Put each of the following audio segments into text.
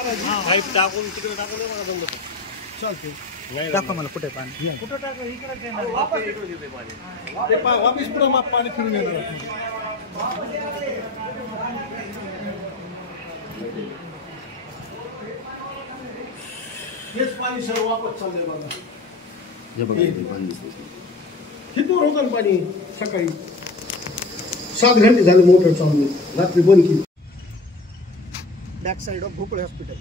Pipe टाकून तिकडे टाकून मला जमलं चालते. दाखवा मला कुठे पाणी. कुठं टाका इकडे वापिस पुन्हा पाणी फिरून येणार. हेच पाणी सर्व वापस चाललंय बघा. किती होतं पाणी सकाळी 7 घंटे झाले मोटर चालू, रात्री बंद केली. बॅक साइड ऑफ भोपळे हॉस्पिटल.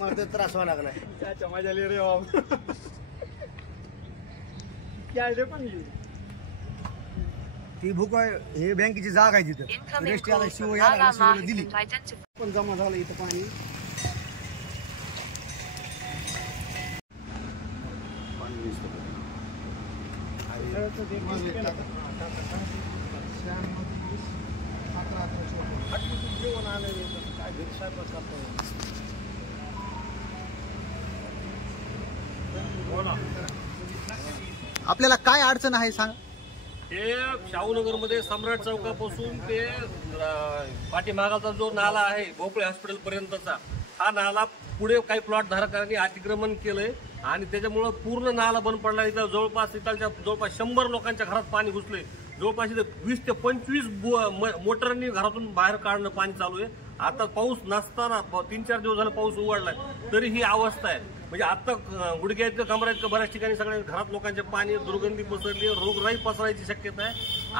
मला त्रास व्हावा लागला. त्याच्या माझ्या रे पण ती भूक हे बँकेची जागा आहे तिथं. रेस्ट आला शिवाय दिली पण जमा झालं इथं पाणी. जेवण आलं काय घरी स्वयंपाक करतो. आपल्याला काय अडचण आहे सांग. हे शाहूनगर मध्ये सम्राट चौकापासून ते पाठीमागाचा जो नाला आहे भोपळे हॉस्पिटल पर्यंतचा, हा नाला पुढे काही प्लॉट धारकांनी अतिक्रमण केलंय आणि त्याच्यामुळे पूर्ण नाला बंद पडला. इथं जवळपास 100 लोकांच्या घरात पाणी घुसले. जवळपास इथे 20 ते 25 मोटरांनी घरातून बाहेर काढणं पाणी चालू आहे. आता पाऊस नसताना 3-4 दिवस झाले पाऊस उघडलाय तरी ही अवस्था आहे. म्हणजे आता गुडघ्यात कमरात बऱ्याच ठिकाणी सगळ्या घरात लोकांचे पाणी, दुर्गंधी पसरली, रोगराई पसरायची शक्यता आहे.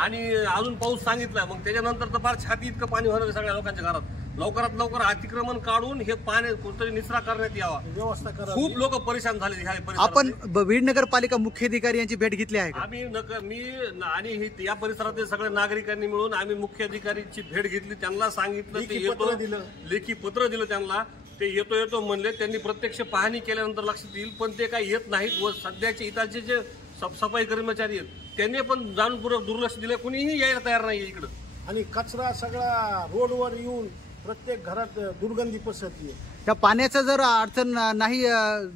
आणि अजून पाऊस सांगितलाय मग त्याच्यानंतर तर फार छाती इतकं पाणी होणार आहे सगळ्या लोकांच्या घरात. लवकरात लवकर अतिक्रमण काढून हे पाणी कुठतरी निचरा करण्यात यावा, व्यवस्था करा. खूप लोक परेशान झाले. आपण बीड नगरपालिका मुख्याधिकारी यांची भेट घेतली आहे का? आम्ही मी आणि या परिसरातील सगळ्या नागरिकांनी मिळून आम्ही मुख्याधिकारीची भेट घेतली. त्यांना सांगितलं, लेखी पत्र दिलं त्यांना. ते येतो म्हणले. त्यांनी प्रत्यक्ष पाहणी केल्यानंतर लक्षात येईल, पण ते काही येत नाहीत. व सध्याचे इथाचे जे सफाई कर्मचारी आहेत त्यांनी पण जाणूनपूर्वक दुर्लक्ष दिलं. कुणीही यायला तयार नाही इकडं. आणि कचरा सगळा रोडवर येऊन प्रत्येक घरात दुर्गंधी पसरते. त्या पाण्याचं जर अडचण नाही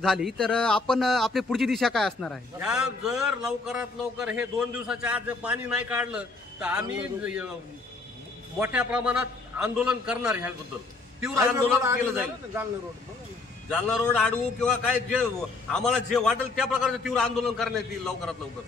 झाली तर आपण आपली पुढची दिशा काय असणार आहे? ह्या जर लवकरात लवकर हे 2 दिवसाच्या आत जर पाणी नाही काढलं तर आम्ही मोठ्या प्रमाणात आंदोलन करणार. ह्याबद्दल तीव्र आंदोलन केलं जाईल. जालना रोड अडवू किंवा काय जे आम्हाला जे वाटेल त्या प्रकारचं तीव्र आंदोलन करण्यात येईल लवकरात लवकर.